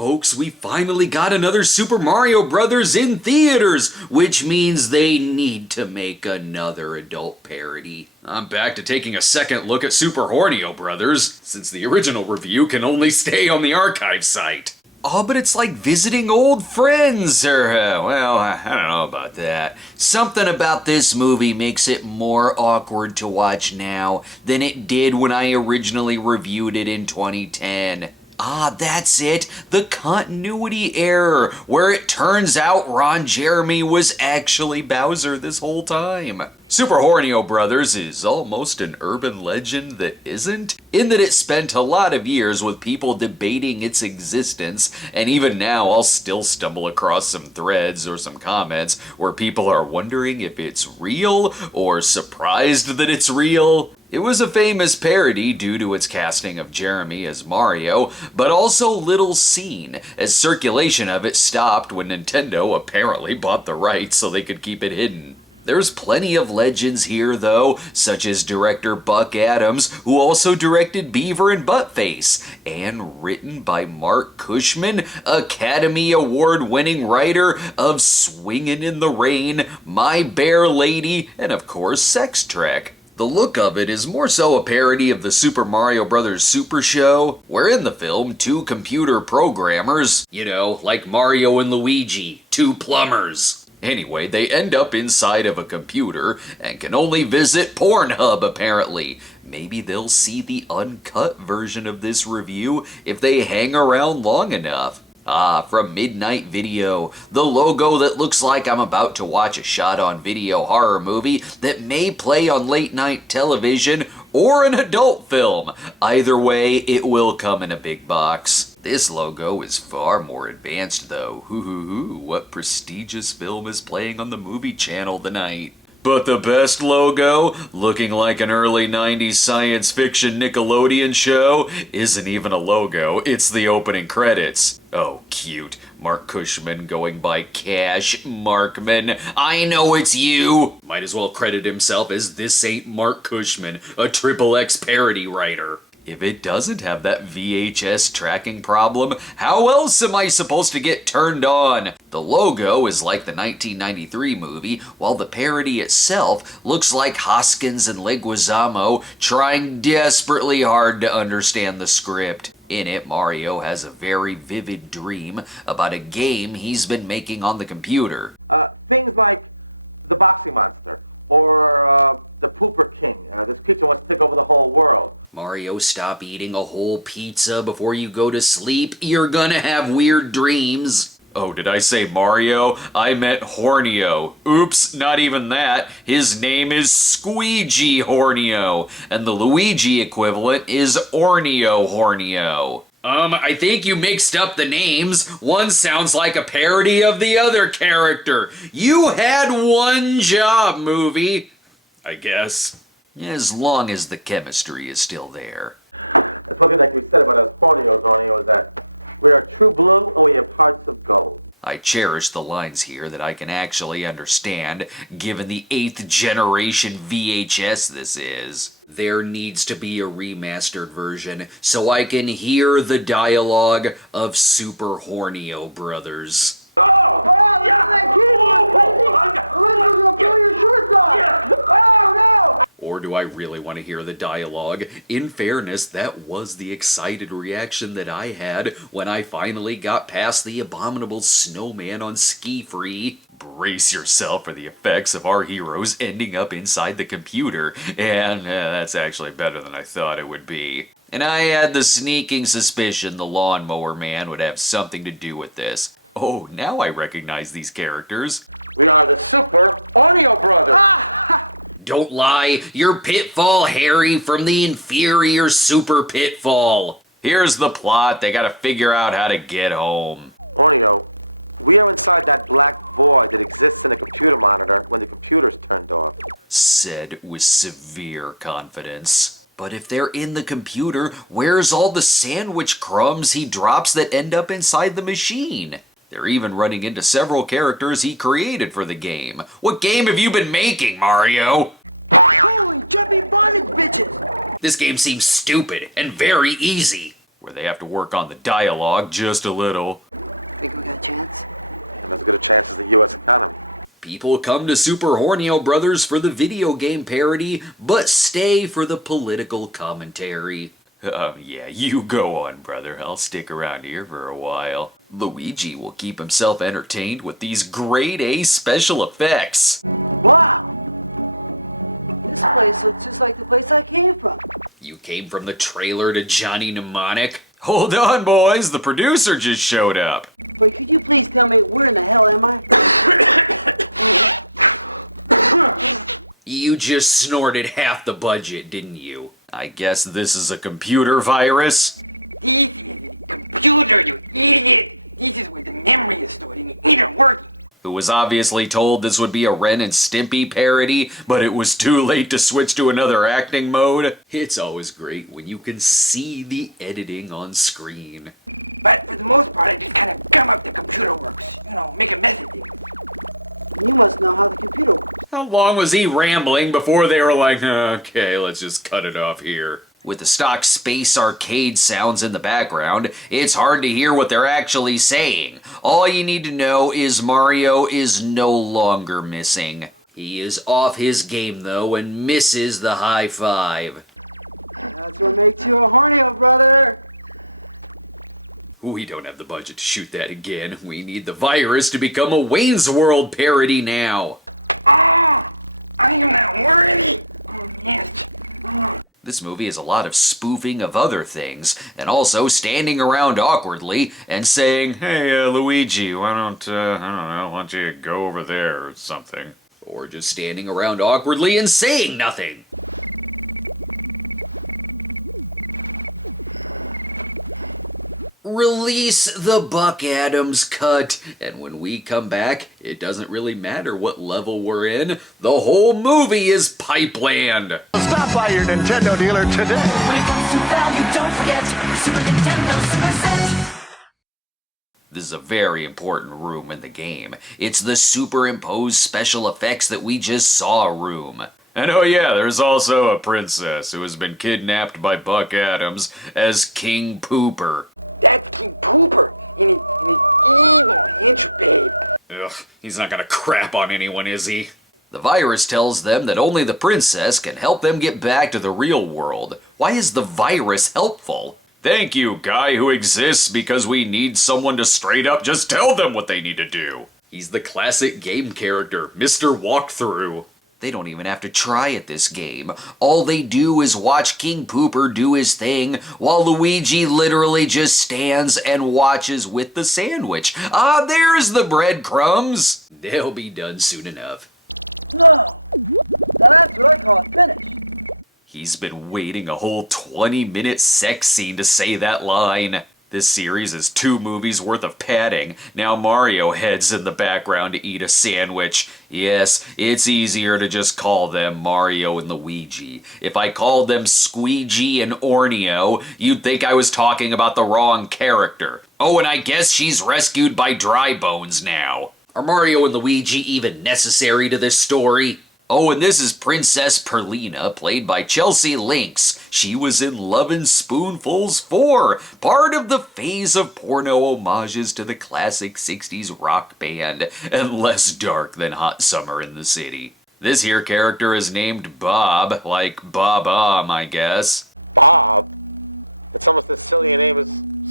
folks, we finally got another Super Mario Brothers in theaters, which means they need to make another adult parody. I'm back to taking a second look at Super Hornio Brothers, since the original review can only stay on the archive site. Oh, but it's like visiting old friends, or, well, I don't know about that. Something about this movie makes it more awkward to watch now than it did when I originally reviewed it in 2010. Ah, that's it, the continuity error, where it turns out Ron Jeremy was actually Bowser this whole time. Super Hornio Brothers is almost an urban legend that isn't, in that it spent a lot of years with people debating its existence, and even now I'll still stumble across some threads or some comments where people are wondering if it's real or surprised that it's real. It was a famous parody due to its casting of Jeremy as Mario, but also little seen, as circulation of it stopped when Nintendo apparently bought the rights so they could keep it hidden. There's plenty of legends here, though, such as director Buck Adams, who also directed Beaver and Buttface, and written by Mark Cushman, Academy Award-winning writer of Swingin' in the Rain, My Bear Lady, and of course Sex Trek. The look of it is more so a parody of the Super Mario Bros. Super Show, where in the film, two computer programmers, you know, like Mario and Luigi, two plumbers. Anyway, they end up inside of a computer and can only visit Pornhub, apparently. Maybe they'll see the uncut version of this review if they hang around long enough. Ah, from Midnight Video, the logo that looks like I'm about to watch a shot-on-video horror movie that may play on late-night television or an adult film. Either way, it will come in a big box. This logo is far more advanced, though. What prestigious film is playing on the movie channel tonight? But the best logo, looking like an early 90s science fiction Nickelodeon show, isn't even a logo, it's the opening credits. Oh, cute. Mark Cushman going by Cash Markman. I know it's you! Might as well credit himself as This Ain't Mark Cushman, a XXX parody writer. If it doesn't have that VHS tracking problem, how else am I supposed to get turned on? The logo is like the 1993 movie, while the parody itself looks like Hoskins and Leguizamo trying desperately hard to understand the script. In it, Mario has a very vivid dream about a game he's been making on the computer. Things like the boxing match, or the Pooper King. This creature wants to take over the whole world. Mario, stop eating a whole pizza before you go to sleep. You're gonna have weird dreams. Oh, did I say Mario? I meant Hornio. Oops, not even that. His name is Squeegee Hornio, and the Luigi equivalent is Ornio Hornio. I think you mixed up the names. One sounds like a parody of the other character. You had one job, movie. I guess. As long as the chemistry is still there. The funny thing we said about us Hornio is that we're a true blue and we are parts of gold. I cherish the lines here that I can actually understand, given the 8th generation VHS this is. There needs to be a remastered version so I can hear the dialogue of Super Hornio Brothers. Or do I really want to hear the dialogue? In fairness, that was the excited reaction that I had when I finally got past the abominable snowman on Ski Free. Brace yourself for the effects of our heroes ending up inside the computer, and that's actually better than I thought it would be. And I had the sneaking suspicion the Lawnmower Man would have something to do with this. Oh, now I recognize these characters. We are the Super Hornio Brothers. Don't lie, you're Pitfall Harry from the inferior Super Pitfall. Here's the plot, they gotta figure out how to get home. Hornio, we are inside that black void that exists in a computer monitor when the computer's turned on. Said with severe confidence. But if they're in the computer, where's all the sandwich crumbs he drops that end up inside the machine? They're even running into several characters he created for the game. What game have you been making, Mario? This game seems stupid and very easy. where they have to work on the dialogue just a little. Think we got a chance? Let's get a chance with the U.S. Academy. People come to Super Hornio Brothers for the video game parody, but stay for the political commentary. Yeah, you go on, brother. I'll stick around here for a while. Luigi will keep himself entertained with these grade A special effects. Wow! This place looks just like the place I came from. You came from the trailer to Johnny Mnemonic? Hold on, boys. The producer just showed up. Wait, could you please tell me where in the hell am I? You just snorted half the budget, didn't you? I guess this is a computer virus? Who was obviously told this would be a Ren and Stimpy parody, but it was too late to switch to another acting mode. It's always great when you can see the editing on screen. But for the most part, I just kind of come up the computer works. You know, make a mess of it. You must know how the computer works. How long was he rambling before they were like, okay, let's just cut it off here? With the stock space arcade sounds in the background, it's hard to hear what they're actually saying. All you need to know is Mario is no longer missing. He is off his game, though, and misses the high five. That's what makes you a Hornio brother. We don't have the budget to shoot that again. We need the virus to become a Wayne's World parody now. This movie is a lot of spoofing of other things, and also standing around awkwardly and saying, hey, Luigi, why don't you go over there or something? Or just standing around awkwardly and saying nothing. Release the Buck Adams cut, and when we come back, it doesn't really matter what level we're in. The whole movie is Pipeland. Stop by your Nintendo dealer today. When it comes to value, don't forget Super Nintendo Super Set. This is a very important room in the game. It's the superimposed special effects that we just saw room. And oh yeah, there's also a princess who has been kidnapped by Buck Adams as King Pooper. That's King Pooper. He's evil. He's big. Ugh, he's not gonna crap on anyone, is he? The virus tells them that only the princess can help them get back to the real world. Why is the virus helpful? Thank you, guy who exists because we need someone to straight up just tell them what they need to do. He's the classic game character, Mr. Walkthrough. They don't even have to try at this game. All they do is watch King Pooper do his thing, while Luigi literally just stands and watches with the sandwich. Ah, there's the breadcrumbs! They'll be done soon enough. Now that's what I call finish. He's been waiting a whole 20-minute sex scene to say that line. This series is 2 movies worth of padding. Now Mario heads in the background to eat a sandwich. Yes, it's easier to just call them Mario and Luigi. If I called them Squeegee and Hornio, you'd think I was talking about the wrong character. Oh, and I guess she's rescued by Dry Bones now. Are Mario and Luigi even necessary to this story? Oh, and this is Princess Perlina, played by Chelsea Lynx. She was in Lovin' Spoonfuls 4, part of the phase of porno homages to the classic 60s rock band, and less dark than Hot Summer in the City. This here character is named Bob, like Bob-omb, I guess. Bob? It's almost as silly a name as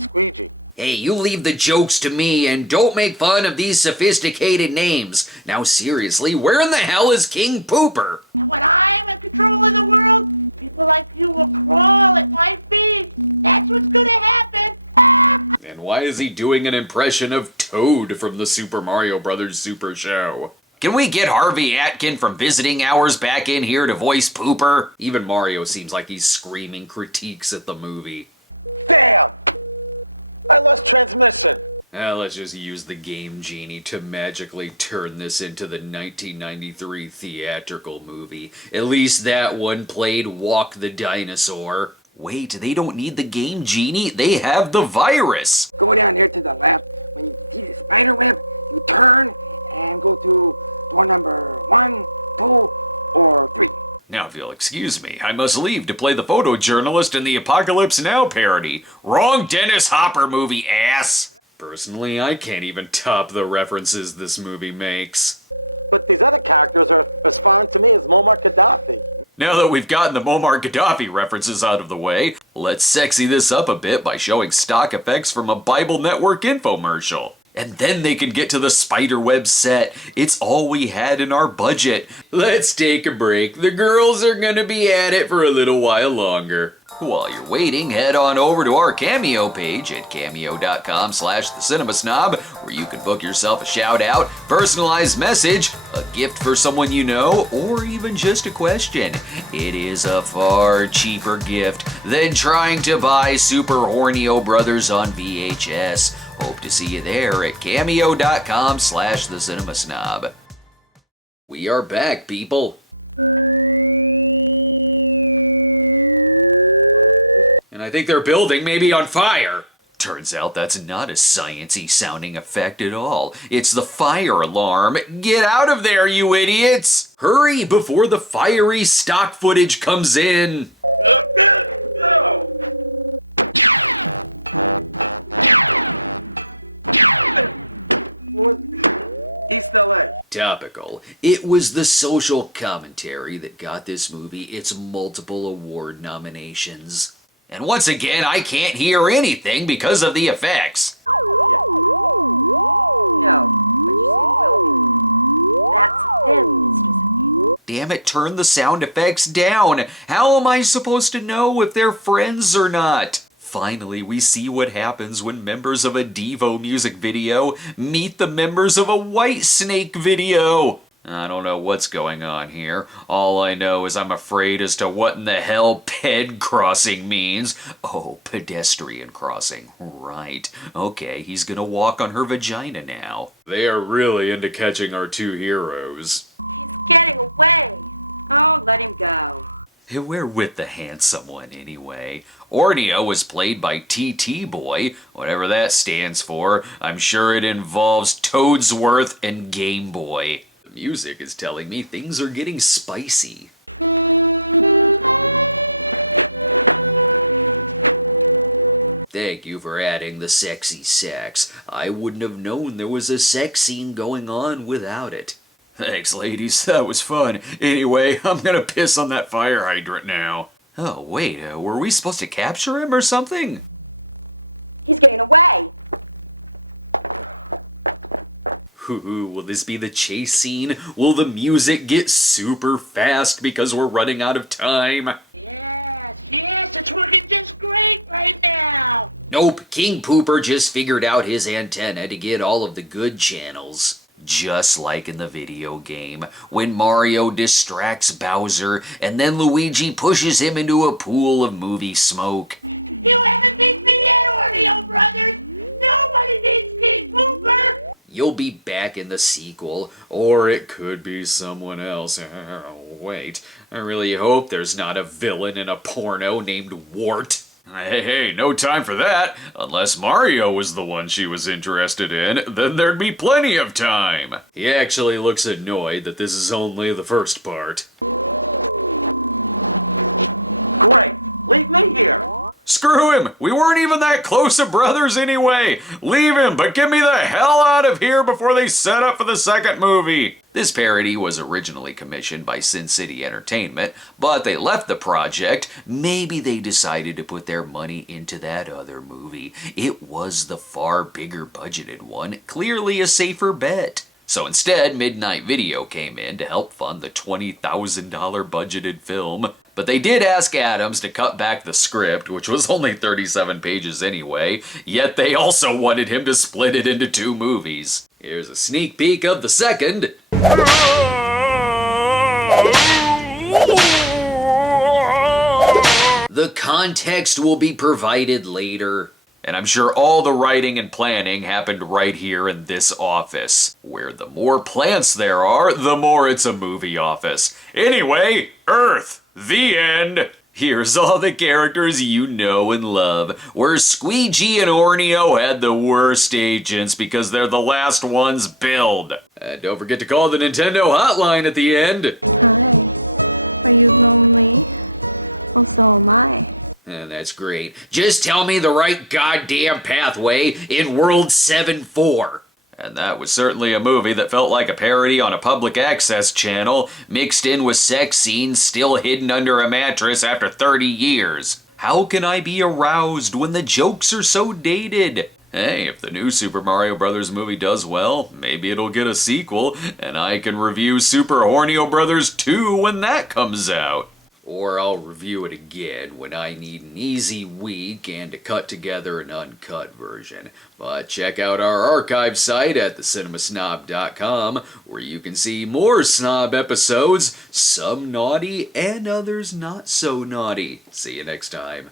Squeegee. Hey, you leave the jokes to me and don't make fun of these sophisticated names. Now seriously, where in the hell is King Pooper? When I'm in control of the world, people like you will crawl at my feet. That's what's gonna happen. And why is he doing an impression of Toad from the Super Mario Bros. Super Show? Can we get Harvey Atkin from Visiting Hours back in here to voice Pooper? Even Mario seems like he's screaming critiques at the movie. Damn! I lost transmission. Let's just use the Game Genie to magically turn this into the 1993 theatrical movie. At least that one played Walk the Dinosaur. Wait, they don't need the Game Genie? They have the virus! Go down here to the left. You see the spider web? You turn and go to door number 1, 2, or 3. Now, if you'll excuse me, I must leave to play the photojournalist in the Apocalypse Now parody. Wrong Dennis Hopper movie, ass! Personally, I can't even top the references this movie makes. But these other characters are as fine to me as Muammar Gaddafi. Now that we've gotten the Muammar Gaddafi references out of the way, let's sexy this up a bit by showing stock effects from a Bible Network infomercial. And then they can get to the spiderweb set. It's all we had in our budget. Let's take a break. The girls are gonna be at it for a little while longer. While you're waiting, head on over to our Cameo page at cameo.com/thecinemasnob, where you can book yourself a shout out, personalized message, a gift for someone you know, or even just a question. It is a far cheaper gift than trying to buy Super Hornio Brothers on VHS. Hope to see you there at cameo.com/thecinemasnob. We are back, people. And I think their building may be on fire. Turns out that's not a science-y sounding effect at all. It's the fire alarm. Get out of there, you idiots! Hurry before the fiery stock footage comes in. He's still in. Topical. It was the social commentary that got this movie its multiple award nominations. And once again, I can't hear anything because of the effects. Damn it, turn the sound effects down. How am I supposed to know if they're friends or not? Finally, we see what happens when members of a Devo music video meet the members of a Whitesnake video. I don't know what's going on here. All I know is I'm afraid as to what in the hell ped crossing means. Oh, pedestrian crossing. Right. Okay, he's gonna walk on her vagina now. They are really into catching our two heroes. Getting away. Oh, let him go. We're with the handsome one anyway. Hornio was played by TT Boy, whatever that stands for. I'm sure it involves Toadsworth and Game Boy. The music is telling me things are getting spicy. Thank you for adding the sexy sex. I wouldn't have known there was a sex scene going on without it. Thanks, ladies. That was fun. Anyway, I'm gonna piss on that fire hydrant now. Oh, wait, were we supposed to capture him or something? He's getting away. Will this be the chase scene? Will the music get super fast because we're running out of time? Yes, it's working just great right now. Nope, King Pooper just figured out his antenna to get all of the good channels. Just like in the video game, when Mario distracts Bowser and then Luigi pushes him into a pool of movie smoke. You have a big video, Hornio Brothers. Nobody needs King Pooper. You'll be back in the sequel, or it could be someone else. Wait, I really hope there's not a villain in a porno named Wart. Hey, no time for that. Unless Mario was the one she was interested in, then there'd be plenty of time. He actually looks annoyed that this is only the first part. Great. Leave me here. Screw him! We weren't even that close of brothers anyway! Leave him, but get me the hell out of here before they set up for the second movie! This parody was originally commissioned by Sin City Entertainment, but they left the project. Maybe they decided to put their money into that other movie. It was the far bigger budgeted one, clearly a safer bet. So instead, Midnight Video came in to help fund the $20,000 budgeted film. But they did ask Adams to cut back the script, which was only 37 pages anyway, yet they also wanted him to split it into 2 movies. Here's a sneak peek of the second. The context will be provided later. And I'm sure all the writing and planning happened right here in this office, where the more plants there are, the more it's a movie office. Anyway, Earth, the end. Here's all the characters you know and love, where Squeegee and Hornio had the worst agents because they're the last ones billed. And don't forget to call the Nintendo hotline at the end. Are you That's great. Just tell me the right goddamn pathway in World 7-4. And that was certainly a movie that felt like a parody on a public access channel, mixed in with sex scenes still hidden under a mattress after 30 years. How can I be aroused when the jokes are so dated? Hey, if the new Super Mario Bros. Movie does well, maybe it'll get a sequel, and I can review Super Hornio Bros. 2 when that comes out. Or I'll review it again when I need an easy week and to cut together an uncut version. But check out our archive site at thecinemasnob.com, where you can see more Snob episodes, some naughty and others not so naughty. See you next time.